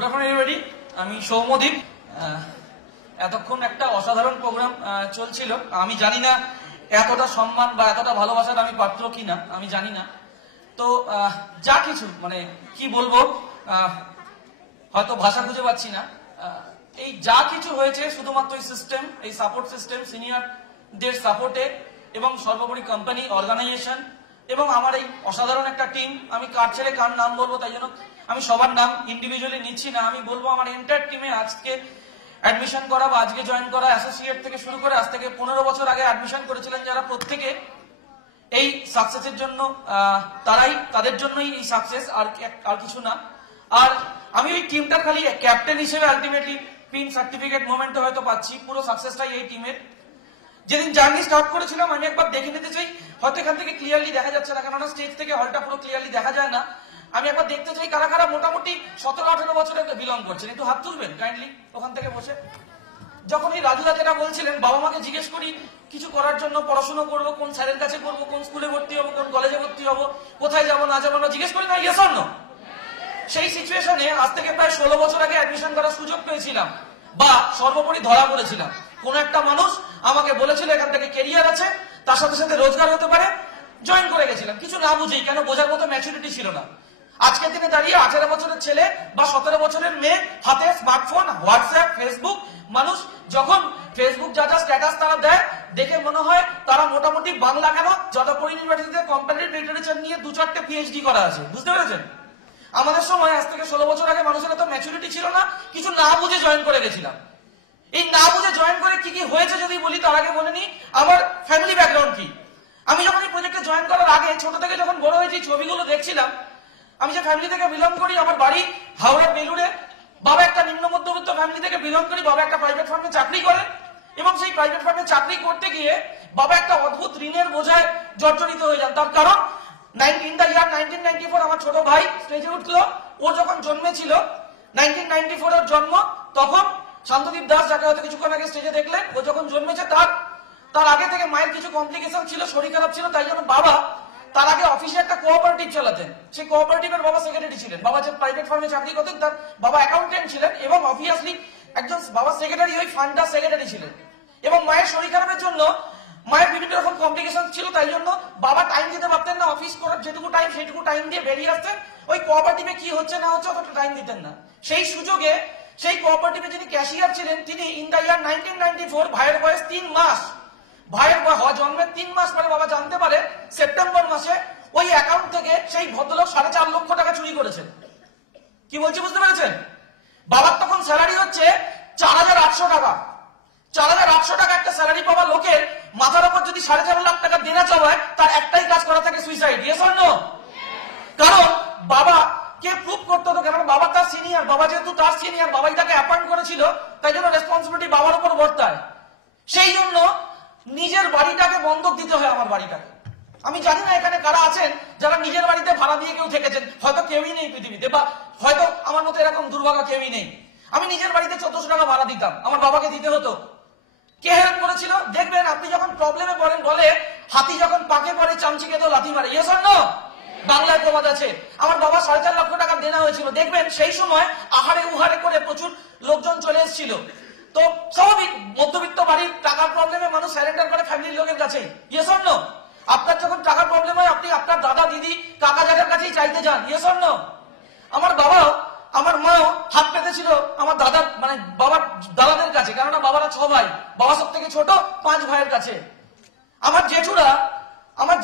Good afternoon everybody. আমি সৌম্যদীপ। এতক্ষণ একটা অসাধারণ প্রোগ্রাম চলছিল। আমি জানি না এতটা সম্মান বা এতটা ভালোবাসার আমি পাত্র কিনা, আমি জানি না। তো যা কিছু মানে কি বলবো, হয়তো ভাষা খুঁজে পাচ্ছি না। এই যা কিছু হয়েছে শুধুমাত্র এই সিস্টেম, এই সাপোর্ট সিস্টেম, সিনিয়রদের সাপোর্টে এবং সর্বোপরি কোম্পানি, অর্গানাইজেশন এবং আমার এই অসাধারণ একটা টিম। আমি কার ছেলে কার নাম বলবো, তাই জন্য আমি সবার নাম ইন্ডিভিজুয়ালি নিচ্ছি না। আমি বলবো আমার এন্টায়ার টিমে আজকে অ্যাডমিশন করা বা আজকে জয়েন করা অ্যাসোসিয়েট থেকে শুরু করে আজ থেকে 15 বছর আগে অ্যাডমিশন করেছিলেন যারা, প্রত্যেকে এই সাকসেসের জন্য, তাদের জন্যই এই সাকসেস, আর কিছু না। আর আমি ওই টিমটার খালি ক্যাপ্টেন হিসেবে আলটিমেটলি পিন সার্টিফিকেট মোমেন্টে হয়তো পাচ্ছি। পুরো সাকসেসটাই এই টিমের। যেদিন জার্নি স্টার্ট করেছিলাম আমি একবার দেখে নিতে চাই, হয়তো এখান থেকে ক্লিয়ারলি দেখা যাচ্ছে না, কেননা স্টেজ থেকে হলটা পুরো ক্লিয়ারলি দেখা যায় না। আমি একবার দেখতে চাই কারা কারা মোটামুটি 17-18 বছরে বিলং করছেন, একটু হাত তুলবেন কাইন্ডলি ওখান থেকে বসে। যখন এই রাজুদা যেটা বলছিলেন, বাবা মাকে জিজ্ঞেস করি কিছু করার জন্য, পড়াশোনা করবো, কোন স্যারের কাছে করবো, কোন স্কুলে ভর্তি হবো, কোন কলেজে ভর্তি হবো, কোথায় যাবো না যাবো, আমরা জিজ্ঞেস করি না, ইয়েস অর নো? সেই সিচুয়েশনে আজ থেকে প্রায় 16 বছর আগে অ্যাডমিশন করার সুযোগ পেয়েছিলাম, বা সর্বোপরি ধরা পড়েছিলাম। কোন একটা মানুষ আমাকে বলেছিল এখান থেকে কেরিয়ার আছে, তার সাথে সাথে রোজগার হতে পারে, জয়েন করে গেছিলাম কিছু না বুঝেই, কেন বোঝার মতো ম্যাচুরিটি ছিল না। আজকের দিনে দাঁড়িয়ে 18 বছরের ছেলে বা 17 বছরের মেয়ে, হাতে স্মার্টফোন, হোয়াটসঅ্যাপ, ফেসবুক, মানুষ যখন ফেসবুক যা যা স্ট্যাটাস তারা দেয় দেখে মনে হয় তারা মোটামুটি বাংলা কেন যাদবপুর ইউনিভার্সিটিতে কম্পারেটিভ লিটারেচার নিয়ে 2-4টে পিএইচডি করা আছে, বুঝতে পেরেছেন? আমাদের সময় আজ থেকে 16 বছর আগে মানুষের এত ম্যাচুরিটি ছিল না, কিছু না বুঝে জয়েন করে গেছিলাম। এই না বুঝে জয়েন করে কি কি হয়েছে যদি বলি, তার আগে বলে নি আমার ফ্যামিলি ব্যাকগ্রাউন্ড কি। আমি যখন এই প্রজেক্টে জয়েন করার আগে, ছোট থেকে যখন বড় হয়েছি, ছবিগুলো দেখছিলাম। আমি যে ফ্যামিলি থেকে বিলং করি, আমার বাড়ি হাওড়ার বেলুড়ে। বাবা একটা নিম্ন মধ্যবিত্ত ফ্যামিলি থেকে বিলং করি, বাবা একটা প্রাইভেট ফার্মে চাকরি করেন, এবং সেই প্রাইভেট ফার্মে চাকরি করতে গিয়ে বাবা একটা অদ্ভুত ঋণের বোঝায় জর্জরিত হয়ে যান। তার কারণ ইন দ্য ইয়ার 1994 আমার ছোট ভাই স্টেজে উঠলো। ও যখন জন্মেছিল, 1994 এর জন্ম, তখন শান্তদীপ দাস, যাকে হয়তো কিছুক্ষণ আগে স্টেজে দেখলেন, ও যখন জন্মেছে তার আগে থেকে মায়ের কিছু কমপ্লিকেশন ছিল, শরীর খারাপ ছিল, তাই জন্য বাবা তার আগে অফিসে একটা কোঅপারেটিভ চালাতেন। সেই কোঅপারেটিভের বাবা সেক্রেটারি ছিলেন। বাবা যে প্রাইভেট ফার্মে চাকরি করতেন, তার বাবা অ্যাকাউন্টেন্ট ছিলেন, এবং অবভিয়াসলি একজন বাবা সেক্রেটারি, ওই ফান্ডার সেক্রেটারি ছিলেন। এবং মায়ের শরীর খারাপের জন্য, মায়ের বিভিন্ন রকম কমপ্লিকেশন ছিল, তাই জন্য বাবা টাইম দিতে পারতেন না। অফিস করার যেটুকু টাইম, সেটুকু টাইম দিয়ে বেরিয়ে আসতেন। ওই কোঅপারেটিভে কি হচ্ছে না হচ্ছে অতটা টাইম দিতেন না। সেই সুযোগে সেই কোঅপারেটিভে যিনি ক্যাশিয়ার ছিলেন, তিনি ইন দ্য ইয়ার 1994, ভাইয়ের বয়স 3 মাস, ভাইয়ের জন্মের 3 মাস পরে বাবা জানতে পারে সেপ্টেম্বর মাসে ওই অ্যাকাউন্ট থেকে সেই ভদ্রলোক 4.5 লক্ষ টাকা চুরি করেছেন। কি বলছি বুঝতে পেরেছেন? বাবার তখন স্যালারি হচ্ছে 4,800 টাকা। 4,800 টাকা একটা স্যালারি পাওয়া লোকের মাথার উপর যদি 4.5 লাখ টাকা দেনা চাওয়ায়, তার একটাই কাজ করা থাকে, সুইসাইড। Yes or no? কারণ বাবা কে প্রুভ করতে হতো, কারণ বাবা তার সিনিয়র, বাবা যেহেতু তার সিনিয়র, বাবাই তাকে অ্যাপয়েন্ট করেছিল, তাই জন্য রেসপন্সিবিলিটি বাবার উপর বর্তায়। সেই জন্য নিজের বাড়িটাকে বন্ধক দিতে হয়, আমার বাড়িটাকে। আমি জানি না এখানে কারা আছেন যারা নিজের বাড়িতে ভাড়া দিয়ে কেউ থেকেছেন, হয়তো কেউই নেই পৃথিবীতে, বা হয়তো আমার মতো এরকম দুর্ভাগা কেউই নেই। আমি নিজের বাড়িতে 1400 টাকা ভাড়া দিতাম, আমার বাবাকে দিতে হতো। কে হেল্প করেছিল? দেখবেন আপনি যখন প্রবলেমে পড়েন, বলে হাতি যখন পাকে পড়ে চামচিকে তো লাথি মারে। Yes or no? বাংলায় প্রবাদ আছে। আমার বাবা 4.5 লক্ষ টাকা দেনা হয়েছিল। দেখবেন সেই সময় আহারে উহারে করে প্রচুর লোকজন চলে এসেছিল। তো স্বাভাবিক, মধ্যবিত্ত বাড়ির টাকার প্রবলেমে মানুষ স্যারেন্ডার করে ফ্যামিলির লোকের কাছে। Yes or no? আপনার যখন টাকার প্রবলেম হয়, আপনি আপনার দাদা, দিদি, কাকা যাদের কাছেই চাইতে যান। Yes or no? আমার বাবাও, আমার মাও হাত পেতেছিল আমার দাদা, মানে বাবার দাদাদের কাছে, কেননা বাবারা 6 ভাই, বাবা সব থেকে ছোট 5 ভাইয়ের কাছে। আমার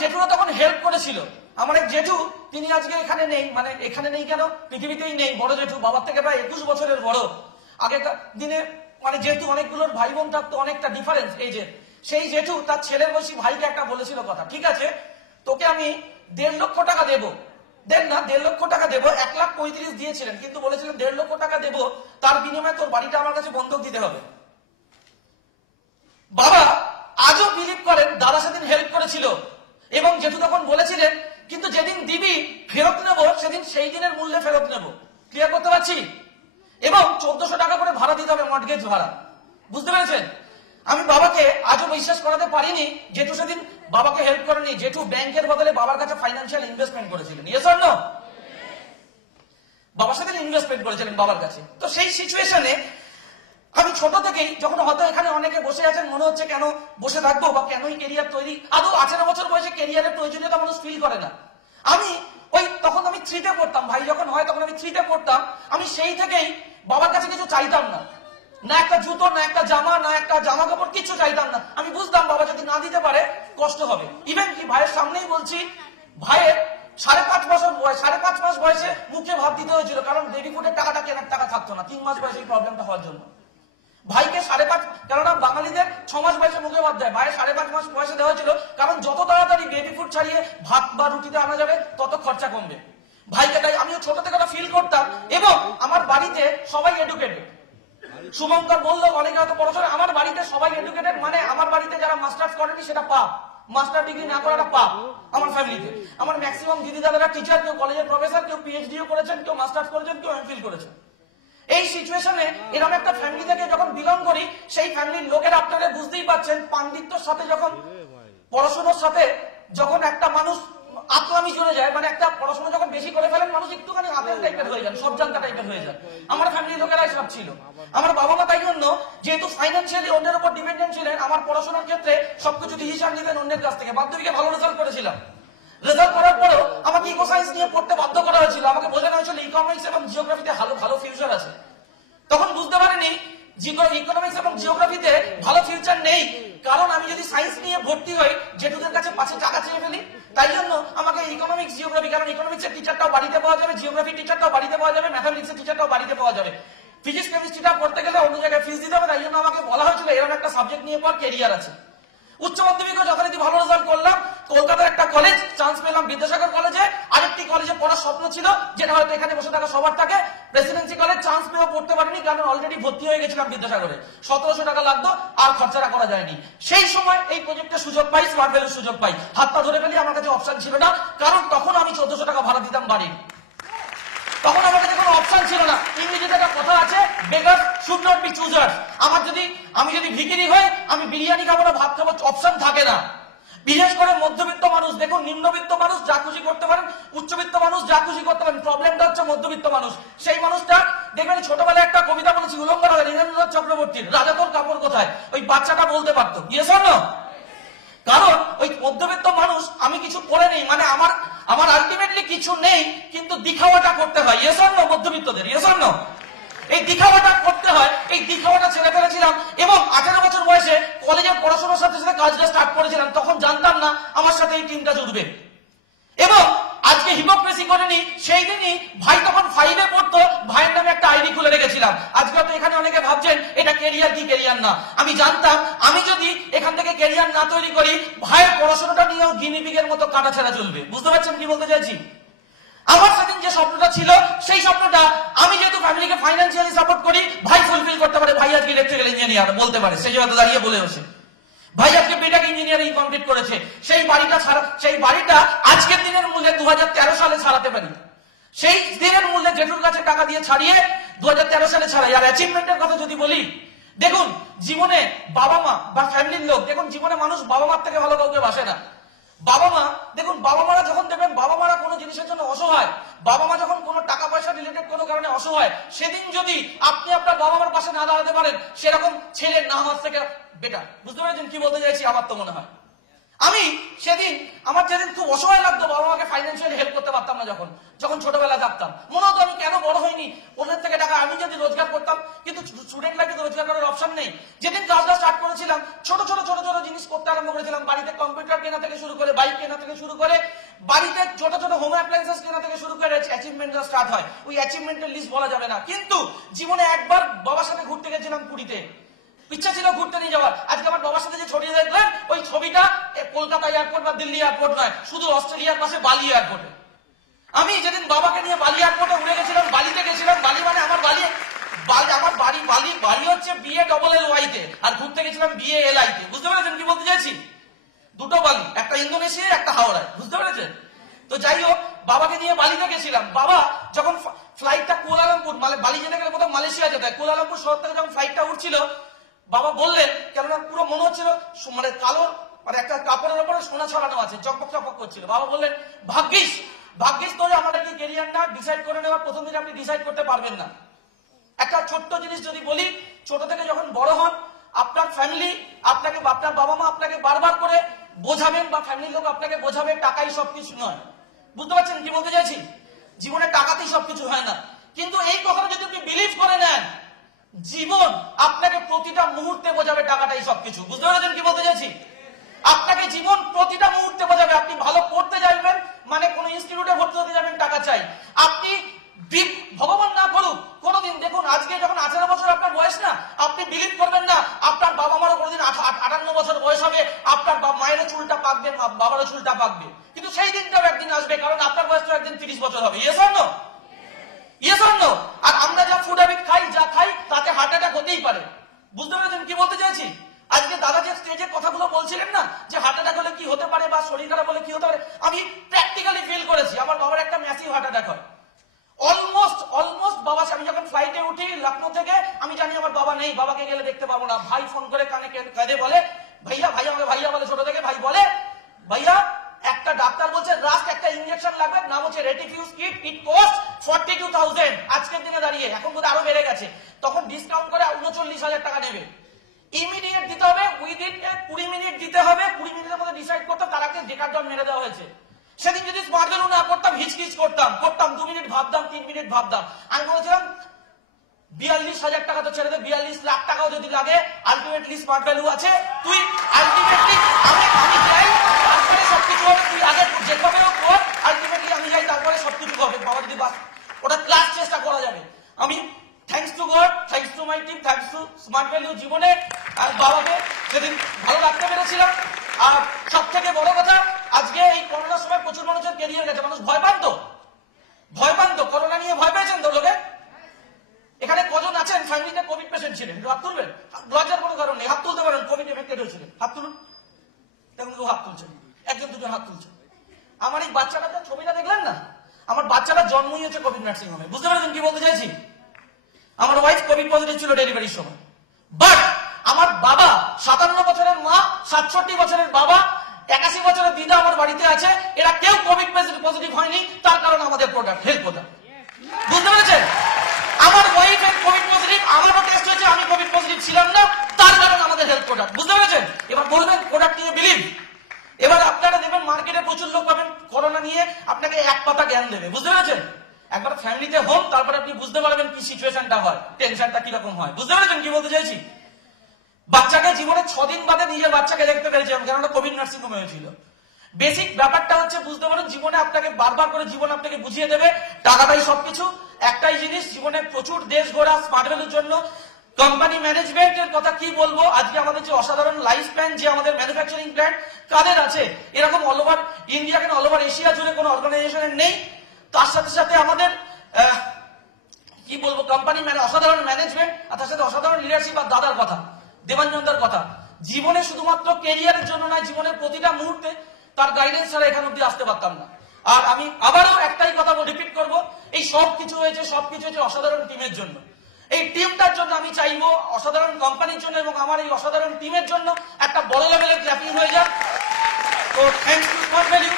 জেঠুরা তখন হেল্প করেছিল। আমার এক জেঠু, তিনি আজকে এখানে নেই, মানে এখানে নেই কেন, পৃথিবীতেই নেই। বড় জেঠু, বাবার থেকে প্রায় 21 বছরের বড়। আগেকার দিনে মানে যেহেতু অনেকগুলোর ভাই বোন থাকতো, অনেকটা ডিফারেন্স এই যে, সেই জেঠু তার ছেলের বয়সী ভাইকে একটা বলেছিল কথা, ঠিক আছে তোকে আমি 1.5 লক্ষ টাকা দেবো। দেন না, 1.5 লক্ষ টাকা দেবো, 1,35,000 দিয়েছিলেন, কিন্তু বলেছিলেন 1.5 লক্ষ টাকা দেবো, তার বিনিময়ে তোর বাড়িটা আমার কাছে বন্ধক দিতে হবে। বাবা আজও বিলিভ করেন দাদা সেদিন হেল্প করেছিল, এবং জেঠু তখন বলেছিলেন কিন্তু যেদিন দিবি ফেরত নেবো, সেদিন সেই দিনের মূল্যে ফেরত নেবো। ক্লিয়ার করতে পারছি? এবং 1400 টাকা করে ভাড়া দিতে হবে, মর্টগেজ ভাড়া। বুঝতে পেরেছেন? আমি বাবাকে আজও বিশ্বাস করাতে পারিনি জেঠু সেদিন বাবাকে হেল্প করেনি। জেঠু ব্যাংকের বদলে বাবার কাছে ফাইন্যান্সিয়াল ইনভেস্টমেন্ট করেছিলেন। Yes or no? বাবার সাথে ইনভেস্টমেন্ট করেছিলেন বাবার কাছে। তো সেই সিচুয়েশনে আমি ছোট থেকেই, যখন হয়তো এখানে অনেকে বসে আছেন মনে হচ্ছে কেন বসে থাকবো বা কেনই কেরিয়ার তৈরি, আদৌ 18 বছর বয়সে কেরিয়ারের প্রয়োজনীয়তা মানুষ ফিল করে না। আমি তখন আমি 3-তে পড়তাম, ভাই যখন হয় তখন আমি 3-তে পড়তাম। আমি সেই থেকেই বাবার কাছে কিছু চাইতাম না, না একটা জুতো, না একটা জামা, না একটা জামা কাপড়, কিছু চাইতাম না। আমি বুঝতাম বাবা যদি না দিতে পারে কষ্ট হবে। ইভেন কি ভাইয়ের সামনেই বলছি, ভাইয়ের 5.5 বছর বয়স, 5.5 মাস বয়সে মুখে ভাত দিতে হয়েছিল, কারণ বেবি ফুডের টাকাটা কেনার টাকা থাকতো না 3 মাস বয়সে এই প্রবলেমটা হওয়ার জন্য। ভাইকে 5.5, কেননা বাঙালিদের 6 মাস বয়সে মুখে ভাত দেয়, ভাইয়ের 5.5 মাস বয়সে দেওয়া হয়েছিল, কারণ যত তাড়াতাড়ি বেবি ফুড ছাড়িয়ে ভাত বা রুটিতে আনা যাবে তত খরচা কমবে। ভাইকে তাই আমিও ছোট থেকে ওটা ফিল করতাম। এবং আমার বাড়িতে সবাই এডুকেটেড। শুভঙ্কর বললো অনেকে হয়তো পড়াশোনা, আমার বাড়িতে সবাই এডুকেটেড, মানে আমার বাড়িতে যারা মাস্টার্স করেনি সেটা পাপ, মাস্টার ডিগ্রি না করাটা পাপ আমার ফ্যামিলিতে। আমার ম্যাক্সিমাম দিদি দাদারা টিচার, কেউ কলেজের প্রফেসর, কেউ পিএইচডিও করেছেন, কেউ মাস্টার্স করেছেন, কেউ এমফিল করেছেন। এই সিচুয়েশনে এরকম একটা ফ্যামিলি থেকে যখন বিলং করি, সেই ফ্যামিলির লোকেরা আপনারা বুঝতেই পারছেন, পাণ্ডিত্যর সাথে যখন পড়াশোনার সাথে যখন একটা মানুষ আকলামি চলে যায়, মানে একটা পড়াশোনা যখন বেশি করে ফেলেন মানুষ একটুখানি আতেল টাইপের হয়ে যান, সব জানতা টাইপের হয়ে যান। আমার ফ্যামিলির লোকেরাই সব ছিল। আমার বাবা মা তাই জন্য যেহেতু ফাইন্যান্সিয়ালি অন্যের উপর ডিপেন্ডেন্ট ছিলেন, আমার পড়াশোনার ক্ষেত্রে সবকিছু হিসাব নিতেন অন্যের কাছ থেকে। মাধ্যমিকে ভালো রেজাল্ট করেছিলাম, রেজাল্ট করার পরেও আমাকে ইকো সায়েন্স নিয়ে পড়তে বাধ্য করা হয়েছিল। আমাকে বোঝানো হয়েছিল ইকোনমিক্স এবং জিওগ্রাফিতে ভালো ফিউচার আছে। তখন বুঝতে পারিনি ইকোনমিক্স এবং জিওগ্রাফিতে ভালো ফিউচার নেই, কারণ আমি যদি সায়েন্স নিয়ে ভর্তি হই জেঠুদের কাছে পাশে টাকা চেয়ে ফেলি। তাই জন্য আমাকে ইকোনমিক্স জিওগ্রাফি, কারণ ইকোনমিক্সের টিচারটাও বাড়িতে পাওয়া যাবে, জিওগ্রাফি টিচারটাও বাড়িতে পাওয়া যাবে, ম্যাথামেটিক্সের টিচারটাও বাড়িতে পাওয়া যাবে, ফিজিক্স কেমিস্ট্রিটা পড়তে গেলে অন্য জায়গায় ফিস দিতে হবে। তাই জন্য আমাকে বলা হয়েছিল এরকম একটা সাবজেক্ট নিয়ে পর কেরিয়ার আছে। উচ্চ মাধ্যমিকে যথারীতি ভালো রেজাল্ট করলাম, কলকাতার একটা কলেজ চান্স পেলাম বিদ্যাসাগর কলেজে। আরেকটি কলেজে পড়ার স্বপ্ন ছিল, যেটা হয়তো এখানে বসে থাকা সবার থাকে, প্রেসিডেন্সি কলেজ। চান্স পেয়েও পড়তে পারিনি, কারণ অলরেডি ভর্তি হয়ে গেছিলাম বিদ্যাসাগরে, 1700 টাকা লাগতো, আর খরচাটা করা যায়নি। সেই সময় এই প্রজেক্টের সুযোগ পাই, স্মার্ট ভ্যালুর সুযোগ পাই, হাতটা ধরে ফেলি। আমার কাছে অপশন ছিল না, কারণ তখন আমি 1400 টাকা ভাড়া দিতাম বাড়ি, তখন আমার কাছে কোনো অপশন ছিল না। ইংরেজিতে একটা কথা আছে, বেগার শুড নট বি চুজার্স। আমি যদি ভিখিরি হই, আমি বিরিয়ানি খাবো না, ভাত খাবো, অপশন থাকে না। বিশেষ করে মধ্যবিত্ত মানুষ, দেখুন নিম্নবিত্ত মানুষ যা খুশি করতে পারেন, উচ্চবিত্ত মানুষ যা খুশি করতে পারেন, প্রবলেমটা হচ্ছে মধ্যবিত্ত মানুষ। সেই মানুষটা দেখবেন, ছোটবেলায় একটা কবিতা বলেছি উলঙ্গ রাজা নীরেন্দ্রনাথ চক্রবর্তীর, রাজা তোর কাপড় কোথায়, ওই বাচ্চাটা বলতে পারতো ইয়েস অর নো। কারণ ওই মধ্যবিত্ত মানুষ, আমি কিছু করে নেই, মানে আমার আলটিমেটলি কিছু নেই, কিন্তু দিখাওয়াটা করতে হয়, ইয়েস অর নো, মধ্যবিত্তদের ইয়েস অর নো। এই দিখাওয়াটা করতে হয়, এই দিখাওয়াটা ছেড়ে ফেলেছিলাম। এবং 18 বছর বয়সে কলেজের পড়াশোনার সাথে সাথে কাজটা স্টার্ট করেছিলাম। তখন জানতাম না আমার সাথে এই টিমটা জুড়বে। এবং আজকে হিপোক্রেসি করেনি, সেই দিনই ভাই তখন 5-এ পড়তো, ভাইয়ের নামে একটা আইডি খুলে রেখেছিলাম। আজকে তো এখানে অনেকে ভাবছেন এটা কেরিয়ার কি কেরিয়ার না। আমি জানতাম আমি যদি এখান থেকে কেরিয়ার না তৈরি করি, ভাইয়ের পড়াশোনাটা নিয়েও গিনিপিগের মতো কাটা ছেড়া চলবে। বুঝতে পারছেন কি বলতে চাইছি? আমার সেদিন যে স্বপ্নটা ছিল, সেই স্বপ্নটা আমি যেহেতু ফ্যামিলিকে ফাইন্যান্সিয়ালি সাপোর্ট করি, ভাই ফুলফিল করতে পারে। ভাই আজকে ইলেকট্রিক্যাল ইঞ্জিনিয়ার বলতে পারে, সে জায়গাতে দাঁড়িয়ে বলে বসে ভাই আজকে বিটেক ইঞ্জিনিয়ারিং কমপ্লিট করেছে। সেই বাড়িটা আজকের দিনের মূল্যে 2013 সালে ছাড়াতে পারি। সেই দিনের মূল্যে জেঠুর কাছে টাকা দিয়ে ছাড়িয়ে 2013 সালে ছাড়াই। আর অ্যাচিভমেন্টের কথা যদি বলি, দেখুন জীবনে বাবা মা বা ফ্যামিলির লোক, দেখুন জীবনে মানুষ বাবা মার থেকে ভালো কাউকে বাসে না। বাবা মা, দেখুন বাবা মারা যখন দেখবেন বাবা মারা কোনো জিনিসের জন্য অসহায়, বাবা মা যখন কোনো টাকা পয়সা রিলেটেড কোনো কারণে অসহায়, সেদিন যদি আপনি আপনার বাবা মার পাশে না দাঁড়াতে পারেন, সেরকম ছেলে না হওয়ার থেকে বেটার। বুঝতে পেরেছেন কি বলতে চাইছি? আমার তো মনে হয় আমি আমার যেদিন খুব অসহায় লাগতো, বাবা মাকে ফাইন্যান্সিয়ালি হেল্প করতে পারতাম না, যখন ছোটবেলা থাকতাম, মনে হতো আমি কেন বড় হইনি, ওদের থেকে টাকা আমি যদি রোজগার করতাম। কিন্তু স্টুডেন্ট লাইফে তো রোজগার করার অপশন নেই। যেদিন কাজটা স্টার্ট করেছিলাম, ছোট ছোট জিনিস করতে আরম্ভ করেছিলাম। বাড়িতে কম্পিউটার কেনা থেকে শুরু করে, বাইক কেনা থেকে শুরু করে, বাড়িতে ছোট ছোট হোম অ্যাপ্লায়েন্সেস কেনা থেকে শুরু করে অ্যাচিভমেন্ট স্টার্ট হয়। ওই অ্যাচিভমেন্টের লিস্ট বলা যাবে না। কিন্তু জীবনে একবার বাবার সাথে ঘুরতে গেছিলাম পুরীতে, ইচ্ছা ছিল ঘুরতে নিয়ে যাওয়ার। আজকে আমার বাবার সাথে যে ছবি দেখলেন, ওই ছবিটা কলকাতা এয়ারপোর্ট বা দিল্লি এয়ারপোর্ট নয়, শুধু অস্ট্রেলিয়ার পাশে বালি এয়ারপোর্টে। আমি যেদিন বাবাকে নিয়ে বালি এয়ারপোর্টে উড়ে গেছিলাম, বালিতে গেছিলাম, বালি মানে আমার বাড়ি হচ্ছে BALLY তে, আর ঘুরতে গেছিলাম BALI তে। বুঝতে পেরেছেন কি বলতে চাইছি? দুটো বালি, একটা ইন্দোনেশিয়ায়, একটা হাওড়ায়। বুঝতে পেরেছেন? তো যাই হোক, বাবাকে নিয়ে বালিতে গেছিলাম। বাবা যখন ফ্লাইটটা কুয়ালালামপুর, মানে বালি যেতে গেলে কোথাও মালয়েশিয়া যেতে হয়, কুয়ালালামপুর শহর থেকে যখন ফ্লাইটটা উঠছিল, বাবা বললেন, কেননা পুরো মনে হচ্ছিল মানে কালো, মানে একটা কাপড়ের উপরে সোনা ছড়ানো আছে, চকপক চকপক করছিল। বাবা বললেন, ভাগ্যিস তো আমাদের কি ক্যারিয়ার না ডিসাইড করে নেওয়ার প্রথম দিন আপনি ডিসাইড করতে পারবেন না। একটা ছোট্ট জিনিস যদি বলি, ছোট থেকে যখন বড় হন আপনার ফ্যামিলি আপনাকে, আপনার বাবা মা আপনাকে বারবার করে বোঝাবেন বা ফ্যামিলির লোক আপনাকে বোঝাবে টাকাই সবকিছু নয়। বুঝতে পারছেন কি বলতে চাইছি? জীবনে টাকাতেই সবকিছু হয় না। কিন্তু এই কথাটা যদি আপনি বিলিভ করে নেন, জীবন আপনাকে প্রতিটা মুহূর্তে বোঝাবে টাকাটাই সবকিছু। বুঝতে পেরেছেন কি বলতে চাইছি? আপনাকে জীবন প্রতিটা মুহূর্তে বোঝাবে। আপনি ভালো পড়তে যাবেন মানে কোন ইনস্টিটিউটে ভর্তি হতে যাবেন, টাকা চাই। আপনি ভগবান না করুক কোনোদিন, দেখুন আজকে যখন 18 বছর আপনার বয়স না, আপনি বিলিভ করবেন না আপনার বাবা মারও কোনোদিন 58 বছর বয়স হবে, আপনার মায়েরও চুলটা পাকবে, বাবারও চুলটা পাকবে। কিন্তু সেই দিনটাও একদিন আসবে, কারণ আপনার বয়স তো একদিন 30 বছর হবে। Yes or no? Yes or no? আর আমরা যা ফুড হ্যাবিট খাই, যা খাই, তাতে হার্ট অ্যাটাক হতেই পারে। বুঝতে পেরেছেন কি বলতে চাইছি? আজকে দাদা যে স্টেজে কথাগুলো বলছিলেন না, যে হার্ট অ্যাটাক হলে কি হতে পারে বা শরীর খারাপ হলে কি হতে পারে, আমি প্র্যাকটিক্যালি ফিল করেছি। আমার বাবার একটা ম্যাসিভ হার্ট অ্যাটাক হয়। অলমোস্ট বাবা, আমি যখন ফ্লাইটে উঠি লখনৌ থেকে, আমি জানি আমার বাবা নেই, বাবাকে গেলে দেখতে পাবো না। ভাই ফোন করে কানে কাঁদে বলে, ভাইয়া, ভাই আমাকে ভাইয়া বলে ছোট থেকে, ভাই বলে, ভাইয়া একটা ডাক্তার বলছে রাস্ট একটা ইনজেকশন লাগবে, নাম হচ্ছে রেটিফিউজ কিট, ইট কস্ট 42,000 আজকের দিনে দাঁড়িয়ে, এখন বোধহয় আরো বেড়ে গেছে, তখন ডিসকাউন্ট করে 39,000 টাকা নেবে। ইমিডিয়েট দিতে হবে, উইদিন 20 মিনিট দিতে হবে। 20 মিনিটের মধ্যে ডিসাইড করতাম, তার আগে ডেকার জল মেরে দেওয়া হয়েছে। সেদিন যদি স্মার্ট ভ্যালু না করতাম, হিচকিচ করতাম, 2 মিনিট ভাবতাম, 3 মিনিট ভাবতাম। আমি বলেছিলাম 42,000 টাকা তো ছেড়ে দে, 42 লাখ টাকাও যদি লাগে, আলটিমেটলি স্মার্ট ভ্যালু আছে, তুই আলটিমেটলি আমি যাই, তারপরে সবকিছু হবে, তুই আগে যেভাবে কর, আলটিমেটলি আমি যাই, তারপরে সবকিছু হবে। বাবা যদি বাস ওটা ক্লাস চেষ্টা করা যাবে। আমি thanks to god, thanks to my team, thanks to smart value জীবনে আর বাবাকে সেদিন ভালো রাখতে পেরেছিলাম। আর সব থেকে বড় কথা, আজকে এই করোনার সময় প্রচুর মানুষের কেরিয়ার গেছে। মানুষ ভয় পান তো করোনা নিয়ে ভয় পেয়েছেন তো লোকে? এখানে কজন আছেন ফ্যামিলিতে কোভিড পেশেন্ট ছিলেন? হাত তুলবেন। লজ্জার কোনো কারণ নেই, হাত তুলতে পারেন। কোভিড এফেক্টেড হয়েছিলেন, হাত তুলুন। দেখুন কেউ হাত তুলছেন, একজন দুজন হাত তুলছেন। আমার এই বাচ্চাটা ছবিটা দেখলেন না, আমার বাচ্চাটা জন্মই হচ্ছে কোভিড নার্সিং হোমে। বুঝতে পারছেন কি বলতে চাইছি? আমার ওয়াইফ কোভিড পজিটিভ ছিল ডেলিভারির সময়, বাট আমার বাবা 57 বছরের মা, 67 বছরের বাবা, 81 বছরের দিদা আমার বাড়িতে আছে, এরা কেউ কোভিড পজিটিভ হয়নি। তার কারণ আমাদের প্রোডাক্ট, হেলথ প্রোডাক্ট। বুঝতে পেরেছেন? আমার ওয়াইফের কোভিড পজিটিভ, আমারও টেস্ট হয়েছে, আমি কোভিড পজিটিভ ছিলাম না, তার কারণ আমাদের হেলথ প্রোডাক্ট। বুঝতে পেরেছেন? এবার বলবেন প্রোডাক্ট নিয়ে বিলিভ। এবার আপনারা দেখবেন মার্কেটে প্রচুর লোক পাবেন করোনা নিয়ে আপনাকে এক পাতা জ্ঞান দেবে। বুঝতে পেরেছেন? একবার ফ্যামিলিতে হোক, তারপরে আপনি বুঝতে পারবেন কি সিচুয়েশনটা হয়, টেনশনটা কিরকম হয়। বুঝতে পেরেছেন কি বলতে চাইছি? বাচ্চাকে জীবনে 6 দিন বাদে নিজের বাচ্চাকে দেখতে পেরেছিলাম, কারণ কোভিড নার্সিং হোমে হয়েছিল। বেসিক ব্যাপারটা হচ্ছে বুঝতে পারেন, জীবনে আপনাকে বারবার করে জীবন আপনাকে বুঝিয়ে দেবে টাকাটাই সবকিছু। একটাই জিনিস, জীবনে প্রচুর দেশ ঘোরা স্মার্ট ভ্যালুর জন্য। কোম্পানি ম্যানেজমেন্টের কথা কি বলবো, আজকে আমাদের যে অসাধারণ লাইফ স্প্যান, যে আমাদের ম্যানুফ্যাকচারিং প্ল্যান্ট কাদের আছে, এরকম অল ওভার ইন্ডিয়া কেন অল ওভার এশিয়া জুড়ে কোনো অর্গানাইজেশনের নেই। তার সাথে সাথে আমাদের কি বলবো, কোম্পানি অসাধারণ ম্যানেজমেন্ট, আর তার সাথে অসাধারণ লিডারশিপ। আর দাদার কথা, দেবাঞ্জনদার কথা, জীবনে শুধুমাত্র কেরিয়ারের জন্য নয়, জীবনের প্রতিটা মুহূর্তে তার গাইডেন্স ছাড়া এখান অব্দি আসতে পারতাম না। আর আমি আবারও একটাই কথা রিপিট করব, এই সবকিছু হয়েছে অসাধারণ টিমের জন্য। এই টিমটার জন্য আমি চাইবো, অসাধারণ কোম্পানির জন্য এবং আমার এই অসাধারণ টিমের জন্য একটা বড় লেভেলের ক্ল্যাপিং হয়ে যাক। তো thanks to smart value,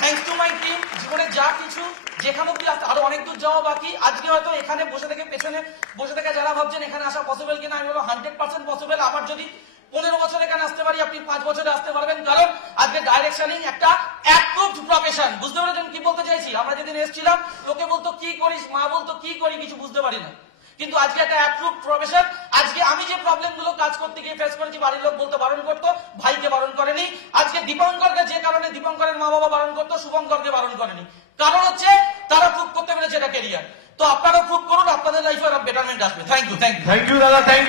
thanks to my team. জীবনে যা কিছু যেখানে অব্দি আসতে আরো অনেক দূর যাওয়া বাকি। আজকে হয়তো এখানে বসে থেকে, পেছনে বসে থেকে যারা ভাবছেন এখানে আসা পসিবল কিনা, আমি বলবো 100% পসিবল। আমার যদি 15 বছর এখানে আসতে পারি, আপনি 5 বছরে আসতে পারবেন, কারণ আজকে ডাইরেকশনিং একটা অ্যাপ্রুভড প্রফেশন। বুঝতে পেরেছেন কি বলতে চাইছি? আমরা যেদিন এসেছিলাম লোকে বলতো কি করিস, মা বলতো কি করি, কিছু বুঝতে পারি না, কিন্তু আজকে একটা অ্যাপ্রুভড প্রফেশন। আজকে আমি যে প্রবলেম গুলো কাজ করতে গিয়ে ফেস করেছি, বাড়ির লোক বলতে বারণ করতো, ভাইকে বারণ করেনি। আজকে দীপঙ্করকে যে কারণে দীপঙ্করের মা বাবা বারণ করতো, শুভঙ্করকে বারণ করেনি। কারণ হচ্ছে তারা প্রুভ করতে পেরেছে এটা ক্যারিয়ার। তো আপনারা প্রুভ করুন, আপনাদের লাইফে বেটারমেন্ট আসবে। থ্যাংক ইউ দাদা, থ্যাংক ইউ।